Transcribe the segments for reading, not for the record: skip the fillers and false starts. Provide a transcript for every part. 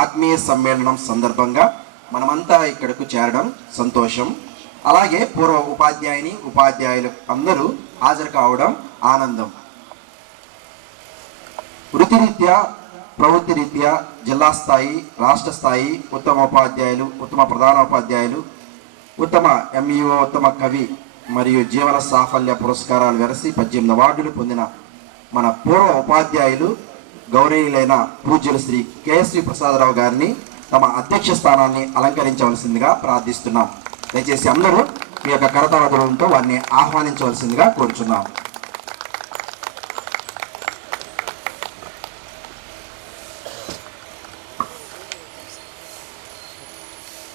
ఆత్మీయ సమ్మేళనం సందర్భంగా మనమంతా ఇక్కడకు చేరడం సంతోషం. అలాగే పూర్వ ఉపాధ్యాయులు అందరూ హాజరు కావడం ఆనందం. వృత్తిరీత్యా ప్రవృత్తి రీత్యా జిల్లా స్థాయి, రాష్ట్ర స్థాయి ఉత్తమ ఉపాధ్యాయులు, ఉత్తమ ప్రధానోపాధ్యాయులు, ఉత్తమ ఎంఈఓ, ఉత్తమ కవి మరియు జీవన సాఫల్య పురస్కారాలు వెరసి 18 అవార్డులు పొందిన మన పూర్వ ఉపాధ్యాయులు గౌరవనీయులైన పూజ్యులు శ్రీ కేఎస్వి ప్రసాదరావు గారిని తమ అధ్యక్ష స్థానాన్ని అలంకరించవలసిందిగా ప్రార్థిస్తున్నాం. దయచేసి అందరూ మీ యొక్క కరతాళధ్వనులతో వారిని ఆహ్వానించవలసిందిగా కోరుచున్నాం.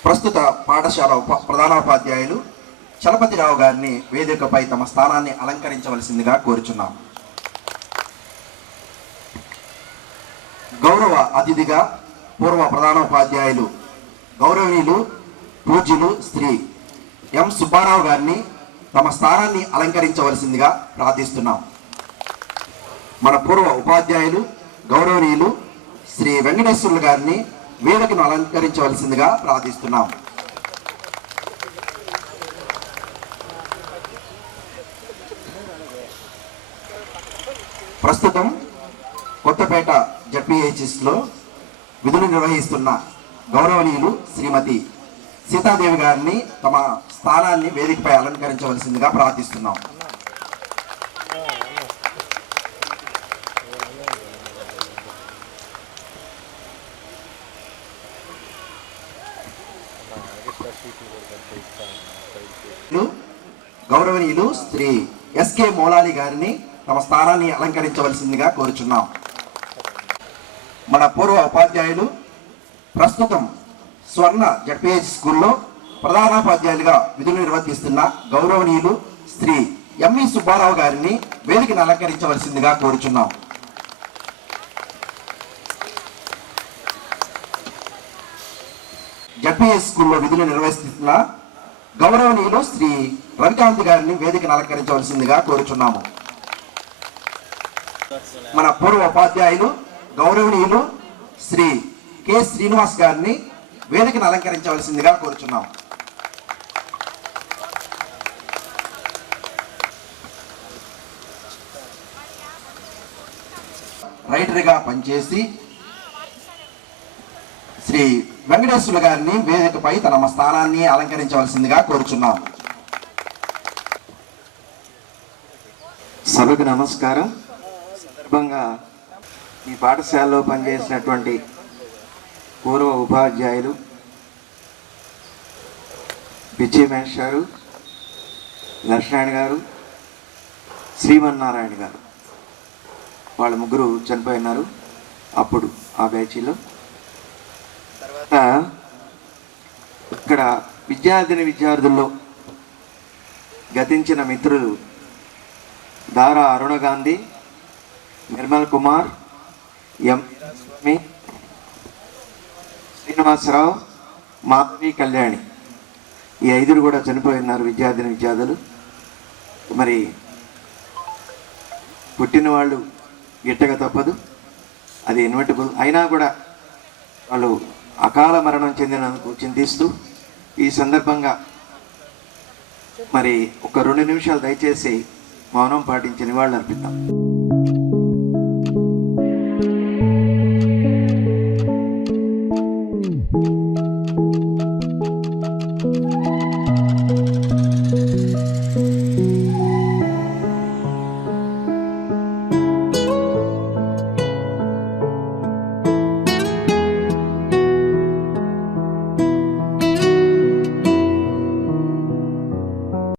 ప్రస్తుత పాఠశాల ప్రధానోపాధ్యాయులు చలపతిరావు గారిని వేదికపై తమ స్థానాన్ని అలంకరించవలసిందిగా కోరుచున్నాం. గౌరవ అతిథిగా పూర్వ ప్రధానోపాధ్యాయులు గౌరవనీయులు పూజ్యులు శ్రీ ఎం సుబ్బారావు గారిని తమ స్థానాన్ని అలంకరించవలసిందిగా ప్రార్థిస్తున్నాం. మన పూర్వ ఉపాధ్యాయులు గౌరవనీయులు శ్రీ వెంకటేశ్వర్లు గారిని వేదికను అలంకరించవలసిందిగా ప్రార్థిస్తున్నాం. ప్రస్తుతం కొత్తపేట జడ్పీహెచ్ఎస్లో విధులు నిర్వహిస్తున్న గౌరవనీయులు శ్రీమతి సీతాదేవి గారిని తమ స్థానాన్ని వేదికపై అలంకరించవలసిందిగా ప్రార్థిస్తున్నాం. గౌరవనీయులు శ్రీ ఎస్కే మౌలాలి గారిని తమ స్థానాన్ని అలంకరించవలసిందిగా కోరుచున్నాం. మన పూర్వ ఉపాధ్యాయులు ప్రస్తుతం స్వర్ణ జడ్పీహెచ్ స్కూల్లో ప్రధానోపాధ్యాయులుగా విధులు నిర్వర్తిస్తున్న గౌరవనీయులు శ్రీ ఎంవి సుబ్బారావు గారిని వేదికను అలంకరించవలసిందిగా కోరుచున్నాం. జడ్పీహెచ్ స్కూల్లో విధులు నిర్వహిస్తున్న గౌరవనీయులు శ్రీ రవికాంత్ గారిని వేదికను అలంకరించవలసిందిగా కోరుచున్నాము. మన పూర్వ ఉపాధ్యాయులు గౌరవనీయులు శ్రీ కె శ్రీనివాస్ గారిని వేదికను అలంకరించవలసిందిగా కోరుచున్నాం. రైటర్గా పనిచేసి శ్రీ వెంకటేశ్వర్లు గారిని వేదికపై తమ స్థానాన్ని అలంకరించవలసిందిగా కోరుచున్నాం. సభకు నమస్కారం. సందర్భంగా ఈ పాఠశాలలో పనిచేసినటువంటి పూర్వ ఉపాధ్యాయులు పిచ్చి మహేష్ గారు, లక్ష్మణ్ గారు, శ్రీమన్నారాయణ గారు, వాళ్ళ ముగ్గురు చనిపోయినారు అప్పుడు ఆ బ్యాచీలో. తర్వాత ఇక్కడ విద్యార్థుల్లో గతించిన మిత్రులు దారా అరుణ గాంధీ, నిర్మల్ కుమార్, ఎం స్వామి, శ్రీనివాసరావు, మాధవి, కళ్యాణి, ఈ 5 కూడా చనిపోయినారు విద్యార్థులు. మరి పుట్టిన వాళ్ళు గిట్టక తప్పదు, అది ఇన్వెటబుల్. అయినా కూడా వాళ్ళు అకాల మరణం చెందినందుకు చింతిస్తూ ఈ సందర్భంగా మరి ఒక 2 నిమిషాలు దయచేసి మౌనం పాటించి నివాళులు అర్పిద్దాం.